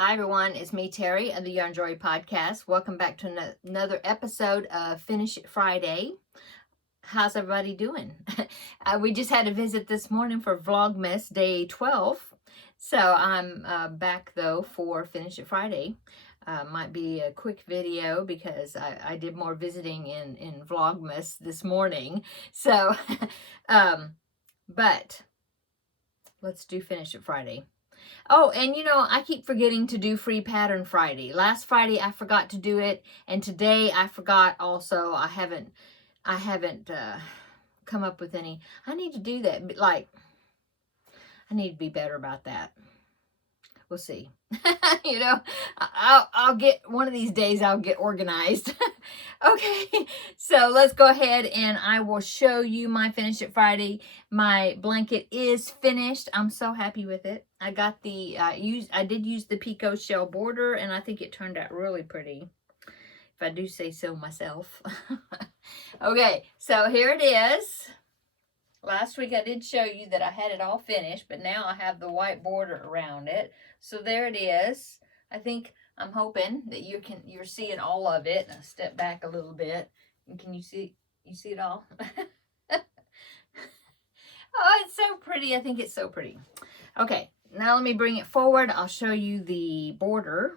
Hi everyone, it's me Terry of the Yarn Joy podcast. Welcome back to another episode of Finish It Friday. How's everybody doing? We just had a visit this morning for Vlogmas Day 12. So I'm back though for Finish It Friday. Might be a quick video because I did more visiting in Vlogmas this morning. So, but let's do Finish It Friday. Oh, and I keep forgetting to do Free Pattern Friday. Last Friday I forgot to do it, and today I forgot also. I haven't come up with any. I need to do that. But I need to be better about that. We'll see. I'll get one of these days. I'll get organized. Okay, so let's go ahead and I will show you my Finish It Friday. My blanket is finished. I'm so happy with it. I got the I did use the Pico shell border, and I think it turned out really pretty, if I do say so myself. Okay, so here it is. Last week I did show you that I had it all finished, but now I have the white border around it. So there it is. I'm hoping that you're seeing all of it. I'll step back a little bit. And can you see it all? Oh, it's so pretty. I think it's so pretty. Okay, now let me bring it forward. I'll show you the border.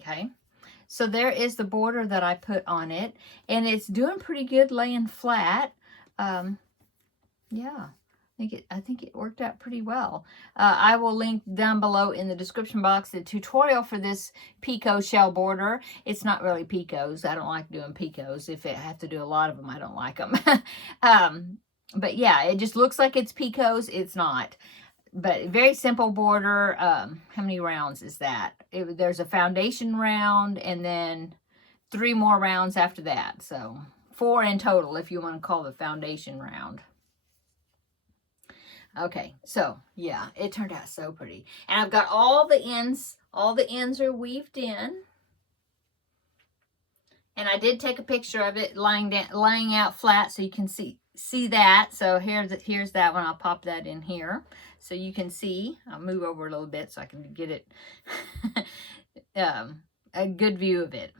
Okay. So there is the border that I put on it, and it's doing pretty good laying flat. Yeah, I think it worked out pretty well. I will link down below in the description box the tutorial for this Pico shell border. It's not really Picos. I don't like doing Picos. If I have to do a lot of them, I don't like them. But yeah, it just looks like it's Picos. It's not. But very simple border. How many rounds is that? There's a foundation round and then 3 more rounds after that. So 4 in total if you want to call the foundation round. Okay, so yeah, it turned out so pretty. And I've got all the ends are weaved in. And I did take a picture of it laying out flat so you can see that. So here's that one. I'll pop that in here so you can see. I'll move over a little bit so I can get it a good view of it.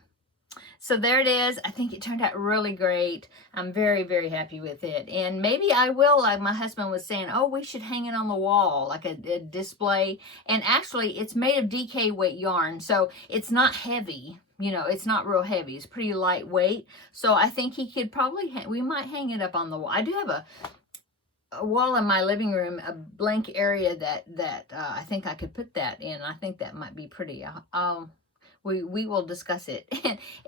So there it is. I think it turned out really great. I'm very, very happy with it. And maybe I will, like my husband was saying, oh, we should hang it on the wall, like a display. And actually, it's made of DK weight yarn, so it's not heavy. It's not real heavy. It's pretty lightweight. So I think he could probably, we might hang it up on the wall. I do have a wall in my living room, a blank area that I think I could put that in. I think that might be pretty. We will discuss it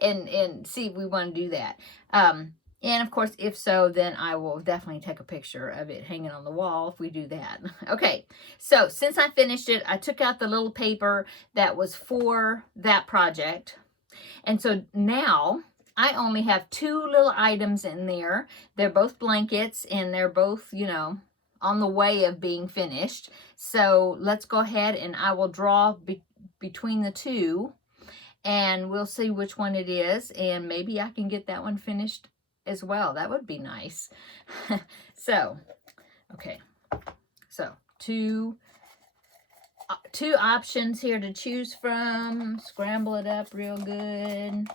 and see if we want to do that. And of course, if so, then I will definitely take a picture of it hanging on the wall if we do that. Okay, so since I finished it, I took out the little paper that was for that project. And so now I only have 2 little items in there. They're both blankets and they're both, on the way of being finished. So let's go ahead and I will draw between the 2. And we'll see which one it is. And maybe I can get that one finished as well. That would be nice. So, okay. So, two options here to choose from. Scramble it up real good.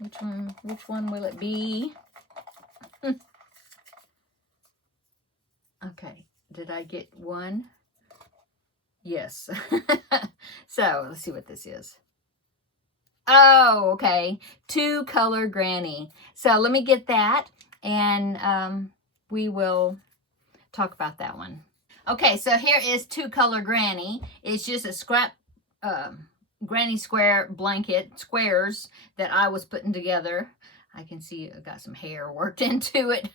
Which one will it be? Okay. Did I get one? Yes. So let's see what this is. Oh, okay. 2 color granny. So let me get that and we will talk about that one. Okay, so here is 2 color granny. It's just a scrap granny square blanket, squares that I was putting together. I can see I got some hair worked into it.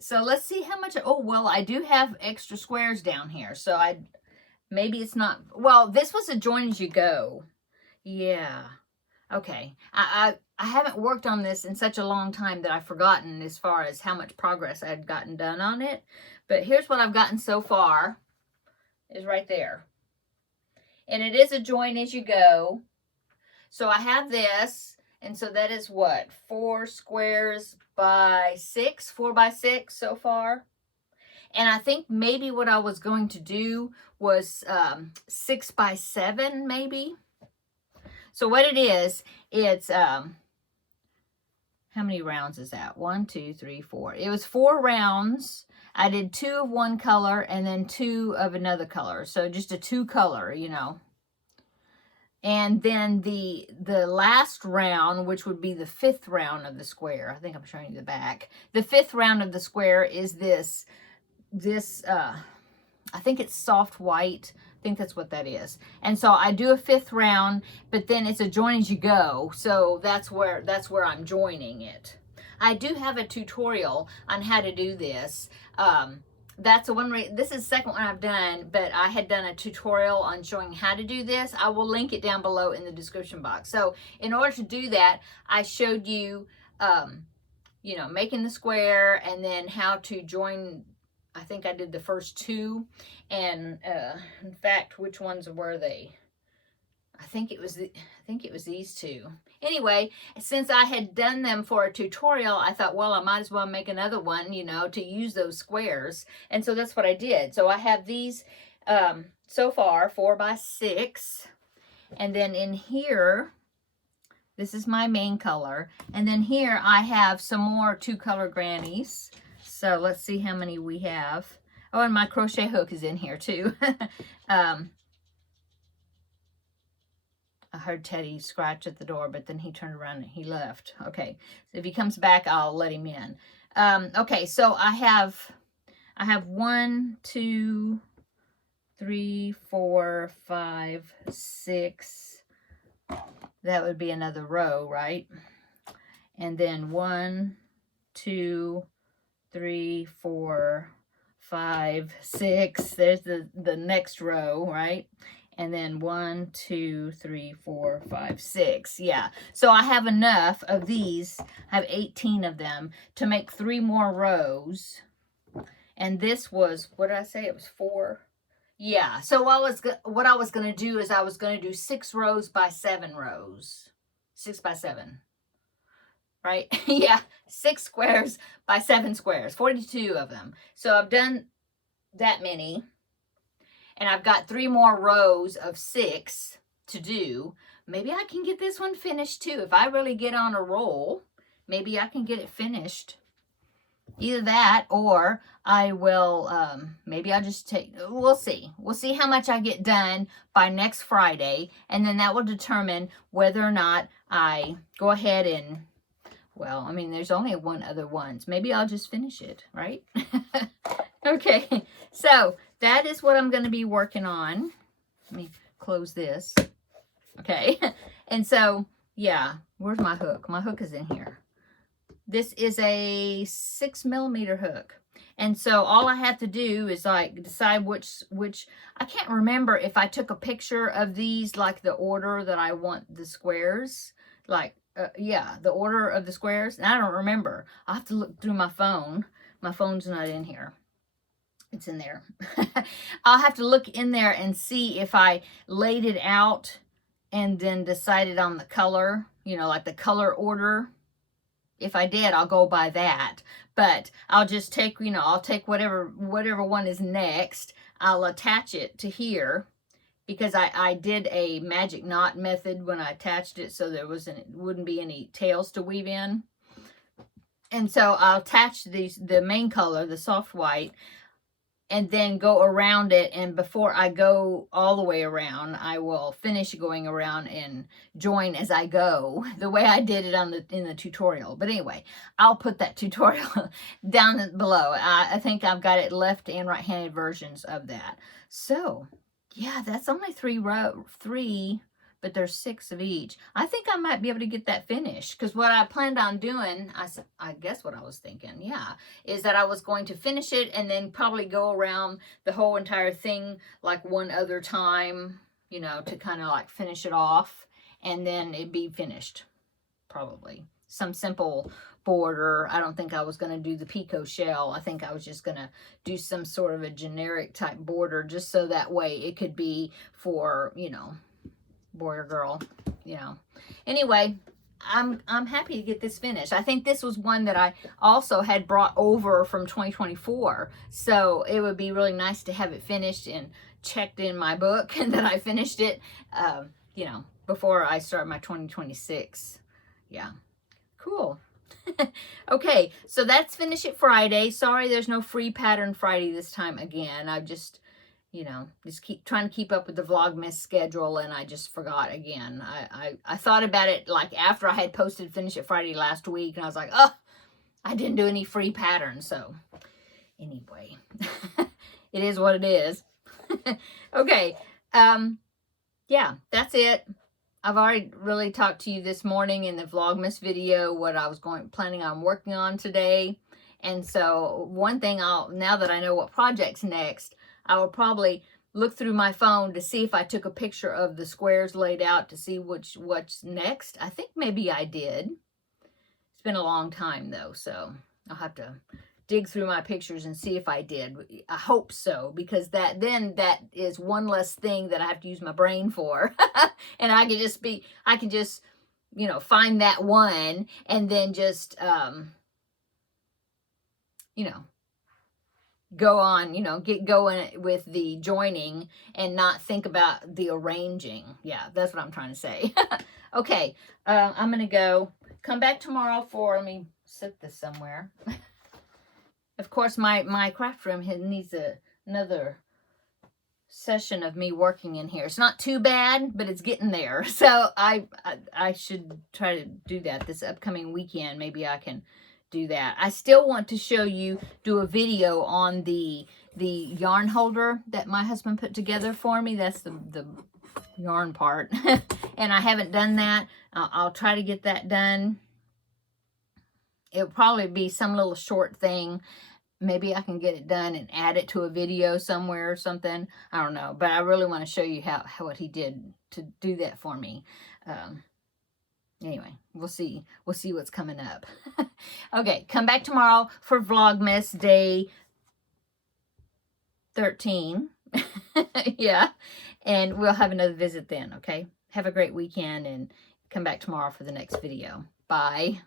So let's see how much. Oh, well, I do have extra squares down here. So maybe it's not, well, this was a join as you go. Yeah. Okay. I haven't worked on this in such a long time that I've forgotten as far as how much progress I had gotten done on it. But here's what I've gotten so far is right there. And it is a join as you go. So I have this. And so that is what? 4 squares by 6, 4 by 6 so far. And I think maybe what I was going to do was 6 by 7 maybe. So what it is, it's, how many rounds is that? 1, 2, 3, 4. It was 4 rounds. I did 2 of one color and then 2 of another color. So just a 2 color, you know. And then the last round, which would be the 5th round of the square. I think I'm showing you the back. The 5th round of the square is this, I think it's soft white. I think that's what that is. And so I do a 5th round, but then it's a join as you go. So that's where I'm joining it. I do have a tutorial on how to do this. That's the one, this is the second one I've done, but I had done a tutorial on showing how to do this. I will link it down below in the description box. So in order to do that, I showed you, you know, making the square and then how to join. I think I did the first 2, and in fact, which ones were they? I think it was these 2. Anyway, since I had done them for a tutorial, I thought, well, I might as well make another one, you know, to use those squares. And so that's what I did. So I have these so far 4 by 6, and then in here, this is my main color, and then here I have some more 2 color grannies. So let's see how many we have. Oh, and my crochet hook is in here too. I heard Teddy scratch at the door, but then he turned around and he left. Okay, so if he comes back, I'll let him in. Okay, so I have 1, 2, 3, 4, 5, 6. That would be another row, right? And then 1, 2, 3, 4, 5, 6. There's the next row, right? And then 1, 2, 3, 4, 5, 6. Yeah. So I have enough of these. I have 18 of them to make 3 more rows. And this was, what did I say? It was 4. Yeah. So what I was going to do is I was going to do 6 rows by 7 rows. 6 by 7. Right? Yeah. 6 squares by 7 squares. 42 of them. So I've done that many. And I've got 3 more rows of 6 to do. Maybe I can get this one finished too. If I really get on a roll, maybe I can get it finished. Either that, or I will, maybe I'll just take, we'll see. We'll see how much I get done by next Friday. And then that will determine whether or not I go ahead and, well, I mean, there's only one other ones. Maybe I'll just finish it, right? Okay, so that is what I'm going to be working on. Let me close this. Okay, and so, yeah, where's my hook? My hook is in here. This is a 6mm hook. And so all I have to do is like decide which I can't remember if I took a picture of these, like the order that I want the squares, like, yeah, the order of the squares. And I don't remember. I'll have to look through my phone. My phone's not in here. It's in there. I'll have to look in there and see if I laid it out and then decided on the color, you know, like the color order. If I did, I'll go by that. But I'll just take, you know, I'll take whatever one is next. I'll attach it to here because I did a magic knot method when I attached it, so there wouldn't be any tails to weave in. And so I'll attach the main color, the soft white, and then go around it, and before I go all the way around, I will finish going around and join as I go, the way I did it in the tutorial. But anyway, I'll put that tutorial down below. I think I've got it left and right-handed versions of that. So, yeah, that's only 3, but there's 6 of each. I think I might be able to get that finished, because what I planned on doing, I guess what I was thinking, yeah, is that I was going to finish it and then probably go around the whole entire thing like one other time, you know, to kind of like finish it off, and then it'd be finished, probably. Some simple border. I don't think I was going to do the picot shell. I think I was just going to do some sort of a generic type border, just so that way it could be for, you know, boy or girl, you know. Anyway, I'm happy to get this finished. I think this was one that I also had brought over from 2024. So it would be really nice to have it finished and checked in my book and that I finished it, you know, before I start my 2026. Yeah, cool. Okay, so that's Finish It Friday. Sorry there's no free pattern Friday this time again. I just, you know, just keep trying to keep up with the Vlogmas schedule, and I just forgot again. I thought about it like after I had posted Finish It Friday last week, and I was like, oh, I didn't do any free patterns. So anyway, it is what it is. Okay, yeah, that's it. I've already really talked to you this morning in the Vlogmas video what I was planning on working on today. And so one thing now that I know what project's next, I will probably look through my phone to see if I took a picture of the squares laid out to see what's next. I think maybe I did. It's been a long time though, so I'll have to dig through my pictures and see if I did. I hope so, because that is one less thing that I have to use my brain for. And I can just, you know, find that one and then just, you know, go on, you know, get going with the joining and not think about the arranging. Yeah, that's what I'm trying to say. Okay, I'm going to come back tomorrow let me set this somewhere. Of course, my craft room needs another session of me working in here. It's not too bad, but it's getting there. So I should try to do that this upcoming weekend. Maybe I can do that. I still want to do a video on the yarn holder that my husband put together for me. That's the yarn part. And I haven't done that. I'll try to get that done. It'll probably be some little short thing. Maybe I can get it done and add it to a video somewhere or something. I don't know. But I really want to show you what he did to do that for me. Anyway, we'll see. We'll see what's coming up. Okay, come back tomorrow for Vlogmas Day 13. Yeah. And we'll have another visit then, okay? Have a great weekend and come back tomorrow for the next video. Bye.